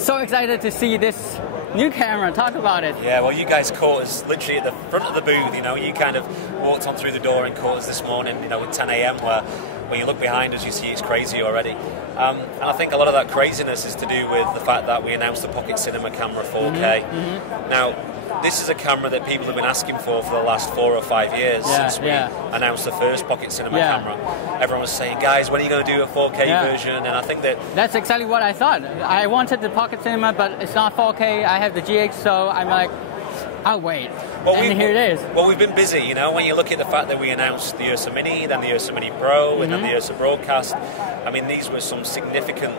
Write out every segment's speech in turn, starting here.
So excited to see this new camera. Talk about it. Yeah, well, you guys caught us literally at the front of the booth. You know, you kind of walked on through the door and caught us this morning. You know, at 10 a.m. where when you look behind us, you see it's crazy already. And I think a lot of that craziness is to do with the fact that we announced the Pocket Cinema Camera 4K. Now, this is a camera that people have been asking for the last 4 or 5 years since we announced the first Pocket Cinema camera. Everyone was saying, guys, when are you going to do a 4K version? And I think that's exactly what I thought. I wanted the Pocket Cinema, but it's not 4K. I have the GX, so I'm like, I'll wait. Well, and here it is. Well, we've been busy, you know, when you look at the fact that we announced the Ursa Mini, then the Ursa Mini Pro, and then the Ursa Broadcast. I mean, these were some significant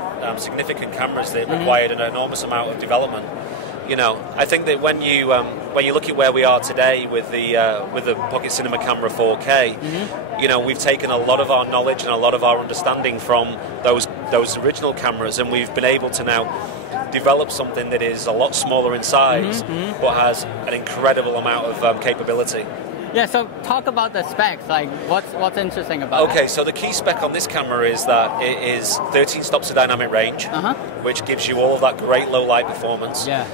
cameras that required an enormous amount of development. You know, I think that when you look at where we are today with the Pocket Cinema Camera 4K, you know, we've taken a lot of our knowledge and a lot of our understanding from those original cameras, and we've been able to now develop something that is a lot smaller in size, but has an incredible amount of capability. Yeah, so talk about the specs, like what's interesting about it? Okay, so the key spec on this camera is that it is 13 stops of dynamic range, which gives you all of that great low light performance. Yeah.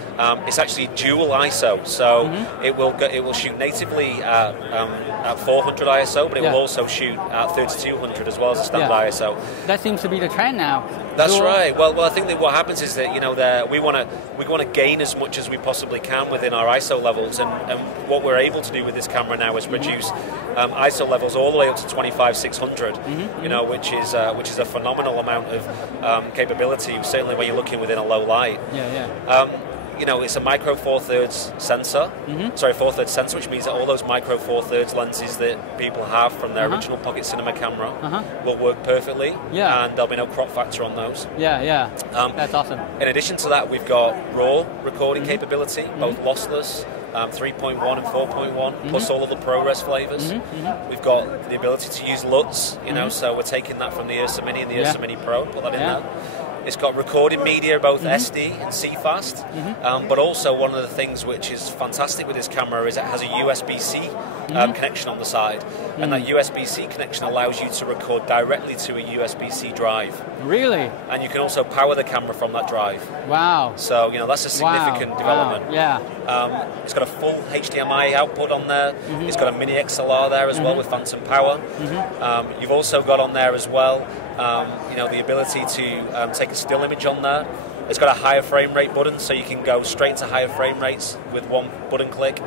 It's actually dual ISO, so it will shoot natively at 400 ISO, but it will also shoot at 3200 as well as a standard ISO. That seems to be the trend now. That's right. Well, I think that what happens is that, you know, we want to gain as much as we possibly can within our ISO levels, and what we're able to do with this camera now is produce ISO levels all the way up to 25600. You know, which is a phenomenal amount of capability. Certainly when you're looking within a low light. You know, it's a micro 4/3 sensor. Sorry, 4/3 sensor, which means that all those micro 4/3 lenses that people have from their original Pocket Cinema camera will work perfectly, and there'll be no crop factor on those. That's awesome. In addition to that, we've got RAW recording capability, both lossless, 3.1 and 4.1, plus all of the ProRes flavors. We've got the ability to use LUTs, you know, so we're taking that from the Ursa Mini and the Ursa Mini Pro, put that in there. It's got recorded media, both SD and CFast, but also one of the things which is fantastic with this camera is it has a USB-C connection on the side, and that USB-C connection allows you to record directly to a USB-C drive. Really? And you can also power the camera from that drive. Wow. So, you know, that's a significant development. It's got a full HDMI output on there. It's got a mini XLR there as well with phantom power. You've also got on there as well, you know, the ability to take a still image on there. It's got a higher frame rate button, so you can go straight to higher frame rates with one button click.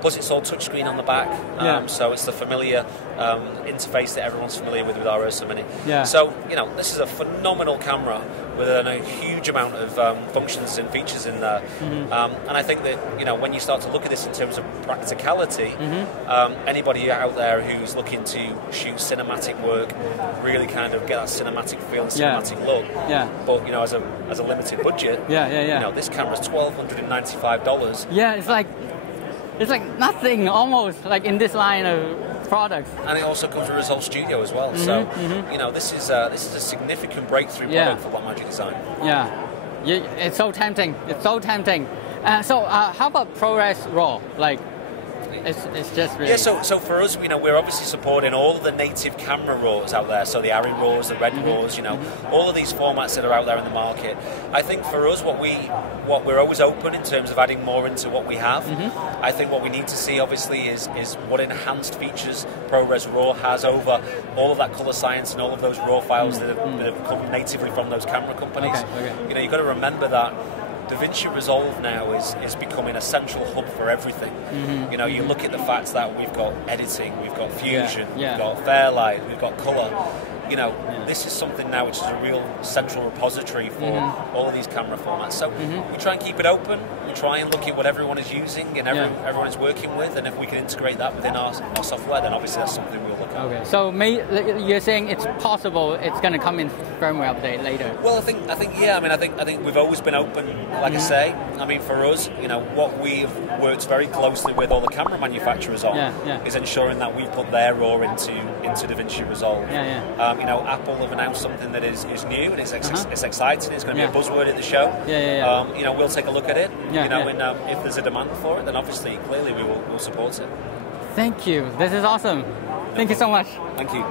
Plus, it's all touchscreen on the back, so it's the familiar interface that everyone's familiar with our Ursa Mini. So, you know, this is a phenomenal camera with a huge amount of functions and features in there. And I think that, you know, when you start to look at this in terms of practicality, anybody out there who's looking to shoot cinematic work, really kind of get that cinematic feel, cinematic look, but, you know, as a limited budget, you know, this camera's $1,295. Yeah, it's like nothing, almost, like in this line of products. And it also comes with Resolve Studio as well. So, you know, this is a significant breakthrough product for Blackmagic Design. It's so tempting. It's so tempting. So, how about ProRes RAW? Like, it's just really... So for us, you know, we're obviously supporting all of the native camera RAWs out there. So the Arri RAWs, the Red RAWs, you know, all of these formats that are out there in the market. I think for us, what we're always open in terms of adding more into what we have. I think what we need to see, obviously, is what enhanced features ProRes RAW has over all of that color science and all of those RAW files that have come natively from those camera companies. You know, you've got to remember that DaVinci Resolve now is becoming a central hub for everything. You know, you look at the fact that we've got editing, we've got fusion, we've got Fairlight, we've got color. You know, this is something now which is a real central repository for all of these camera formats. So we try and keep it open. We try and look at what everyone is using and everyone is working with, and if we can integrate that within our software, then obviously that's something we'll look at. Okay, so you're saying it's possible it's going to come in firmware update later? Well, I think yeah. I mean, I think we've always been open. Like I say, I mean, for us, you know, what we've worked very closely with all the camera manufacturers on is ensuring that we put their RAW into DaVinci Resolve. You know, Apple have announced something that is new and it's exciting. It's going to be a buzzword at the show. You know, we'll take a look at it. You know, and if there's a demand for it, then obviously, clearly, we'll support it. Thank you. This is awesome. Thank you so much. Thank you.